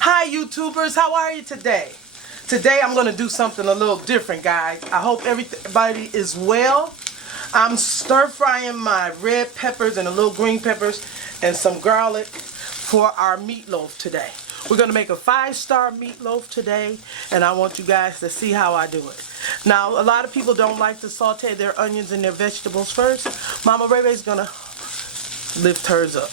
Hi YouTubers, how are you today? Today I'm going to do something a little different, guys. I hope everybody is well. I'm stir frying my red peppers and a little green peppers and some garlic for our meatloaf today. We're going to make a 5-star meatloaf today, and I want you guys to see how I do it. Now, a lot of people don't like to saute their onions and their vegetables first. Mama Ray Ray's going to lift hers up.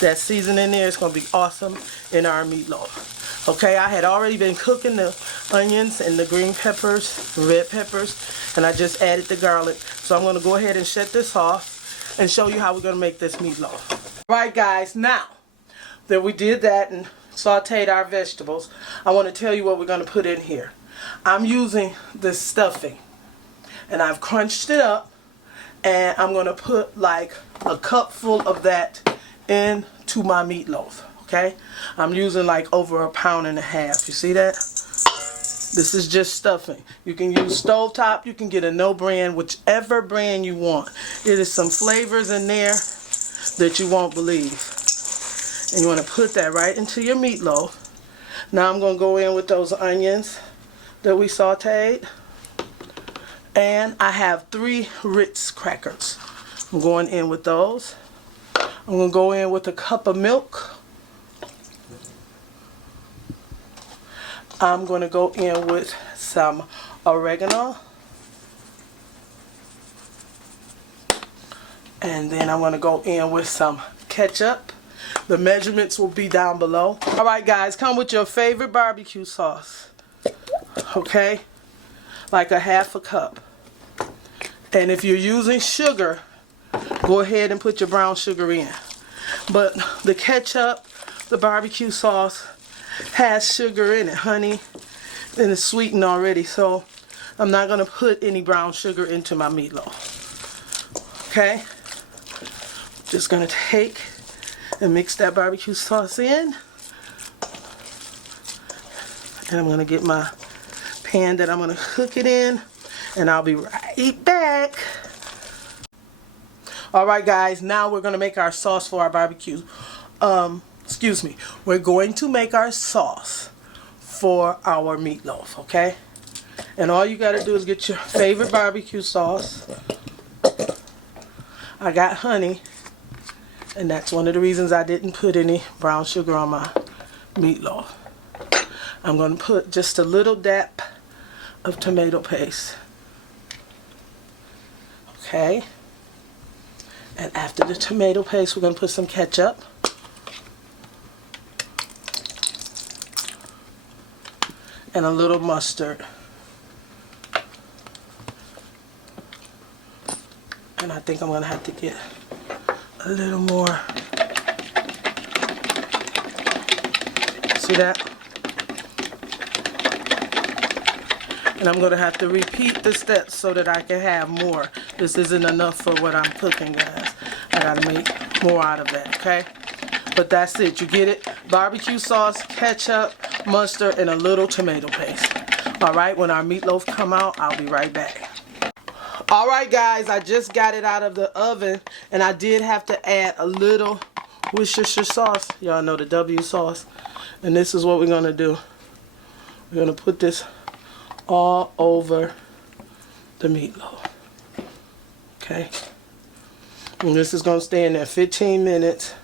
That seasoning there is going to be awesome in our meatloaf. Okay, I had already been cooking the onions and the green peppers, red peppers, and I just added the garlic. So I'm going to go ahead and shut this off and show you how we're going to make this meatloaf. Alright guys, now that we did that and sauteed our vegetables, I want to tell you what we're going to put in here. I'm using this stuffing, and I've crunched it up, and I'm going to put like a cup full of that into my meatloaf. Okay, I'm using like over 1.5 pounds. You see that? This is just stuffing. You can use stovetop, you can get a no brand, whichever brand you want. It is some flavors in there that you won't believe. And you want to put that right into your meatloaf. Now I'm going to go in with those onions that we sauteed. And I have 3 Ritz Crackers. I'm going in with those. I'm going to go in with a cup of milk. I'm going to go in with some oregano. And then I'm going to go in with some ketchup. The measurements will be down below. Alright guys, come with your favorite barbecue sauce. Okay? Like a 1/2 cup. And if you're using sugar, go ahead and put your brown sugar in. But the ketchup, the barbecue sauce, has sugar in it, honey, and it's sweetened already, so I'm not going to put any brown sugar into my meatloaf. Okay? Just going to take and mix that barbecue sauce in. And I'm going to get my pan that I'm going to cook it in, and I'll be right back. Alright guys, now we're going to make our sauce for our barbecue. We're going to make our sauce for our meatloaf, okay? And all you got to do is get your favorite barbecue sauce. I got honey, and that's one of the reasons I didn't put any brown sugar on my meatloaf. I'm going to put just a little dab of tomato paste. Okay? And after the tomato paste, we're going to put some ketchup. And a little mustard. And I think I'm going to have to get a little more. See that? And I'm going to have to repeat the steps so that I can have more. This isn't enough for what I'm cooking, guys. I got to make more out of that, okay? But that's it. You get it? Barbecue sauce, ketchup, mustard, and a little tomato paste. Alright, when our meatloaf come out, I'll be right back. Alright guys, I just got it out of the oven, and I did have to add a little Worcestershire sauce. Y'all know the W sauce. And this is what we're going to do. We're going to put this all over the meatloaf. Okay? And this is going to stay in there 15 minutes.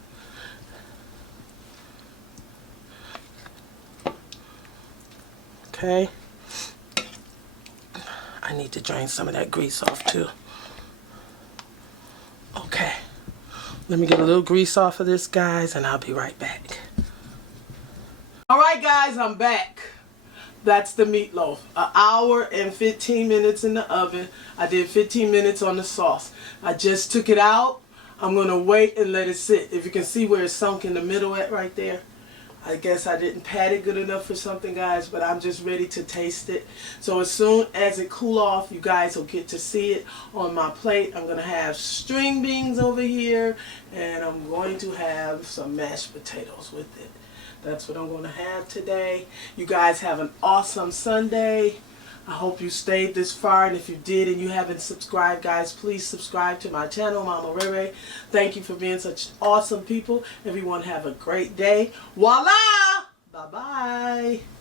Okay, I need to drain some of that grease off too. Okay, let me get a little grease off of this, guys, and I'll be right back. Alright guys, I'm back. That's the meatloaf. 1 hour and 15 minutes in the oven. I did 15 minutes on the sauce. I just took it out. I'm going to wait and let it sit. If you can see where it's sunk in the middle at right there. I guess I didn't pat it good enough for something, guys, but I'm just ready to taste it. So as soon as it cool off, you guys will get to see it on my plate. I'm going to have string beans over here, and I'm going to have some mashed potatoes with it. That's what I'm going to have today. You guys have an awesome Sunday. I hope you stayed this far, and if you did and you haven't subscribed, guys, please subscribe to my channel, Mama Ray Ray. Thank you for being such awesome people. Everyone have a great day. Voila! Bye-bye. Bye.